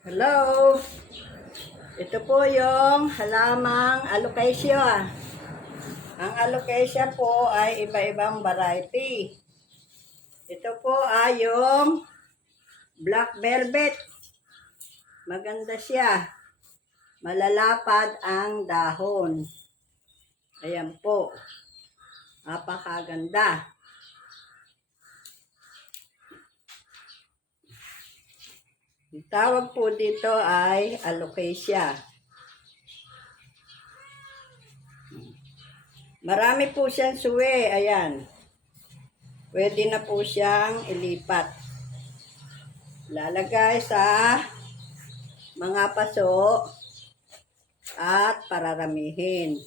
Hello! Ito po yung halamang alocasia. Ang alocasia po ay iba-ibang variety. Ito po ay yung black velvet. Maganda siya. Malalapad ang dahon. Ayan po. Napakaganda. Ang tawag po dito ay alocasia. Marami po siyang suwe. Ayan. Pwede na po siyang ilipat. Lalagay sa mga paso at pararamihin.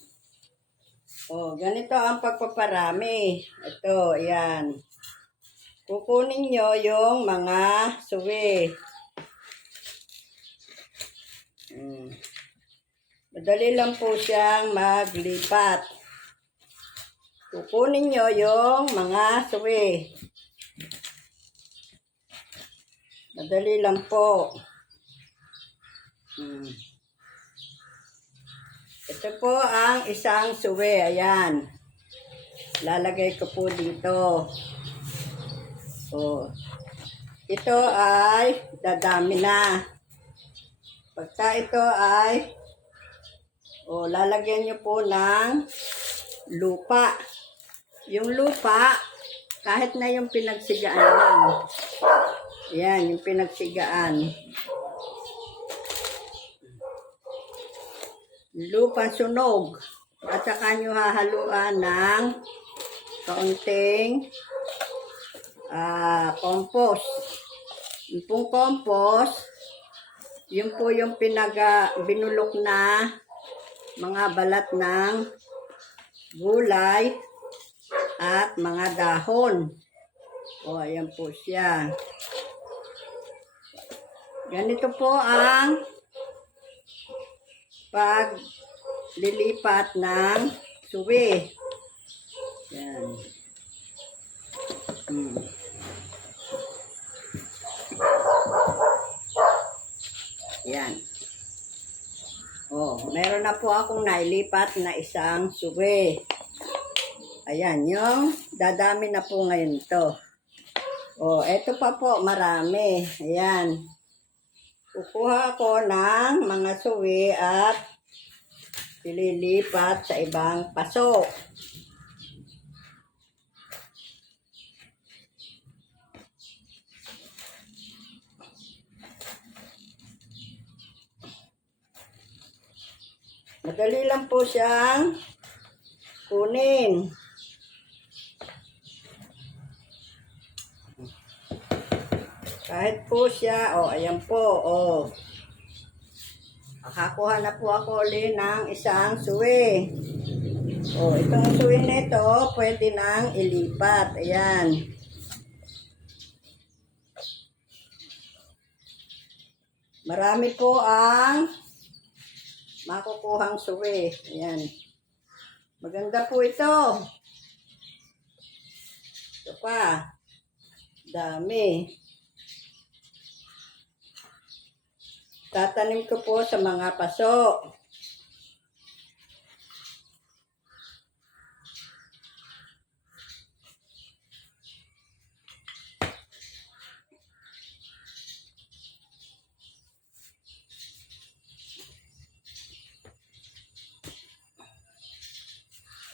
O, ganito ang pagpaparami. Ito, ayan. Kukunin nyo yung mga suwi. Mm. Madali lang po siyang maglipat. Kukunin nyo yung mga suwi. Madali lang po. Mm. Ito po ang isang suwi. Ayan. Lalagay ko po dito. Oh. Ito ay dadami na. Pagka ito ay o lalagyan nyo po ng lupa. Yung lupa, kahit na yung pinagsigaan lang. Yan, yung pinagsigaan. Lupa sunog. At saka nyo hahaluan ng kaunting ah compost. Yung pong compost, yun po yung pinaga binulok na mga balat ng gulay at mga dahon. O, ayan po siya. Ganito po ang paglilipat ng suwi. Yan. Hmm. Yan. Oh, meron na po akong nailipat na isang suwi. Ayan, yung dadami na po ngayon to. Oh, eto pa po, marami. Ayan. Kukuha ako ng mga suwi at ililipat sa ibang paso. Madali lang po siyang kunin. Kahit po siya, oh, ayan po, o. Oh. Nakakuha na po ako uli ng isang suwi. Oh, itong suwi nito, pwede nang ilipat. Ayan. Marami po ang makukuhang suwi. Ayan. Maganda po ito. Ito pa. Dami. Tatanim ko po sa mga paso.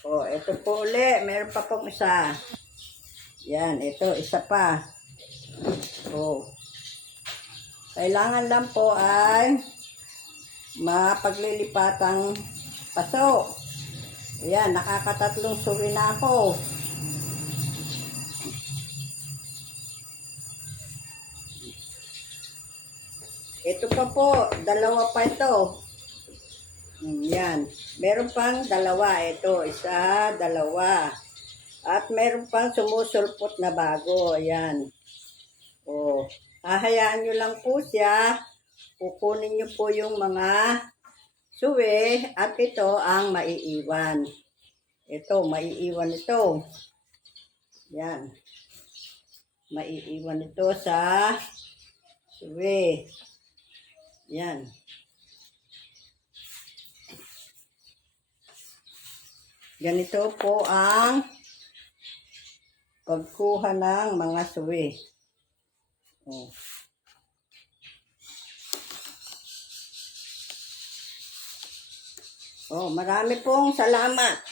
Oh, ito po uli. Meron pa pong isa. Yan, ito, isa pa. Oh. Kailangan lang po ay mapaglilipatang paso. Ayan, nakakatatlong suwi na ako. Ito pa po, dalawa pa ito. Hmm, Yan. Meron pang dalawa. Ito, isa, dalawa. At meron pang sumusulpot na bago. Ayan. O, hahayaan nyo lang po siya. Kukunin nyo po yung mga suwi at ito ang maiiwan. Ito, maiiwan ito. Yan. Maiiwan ito sa suwi. Yan. Ganito po ang pagkuha ng mga suwi. Oh. Oh, marami pong salamat.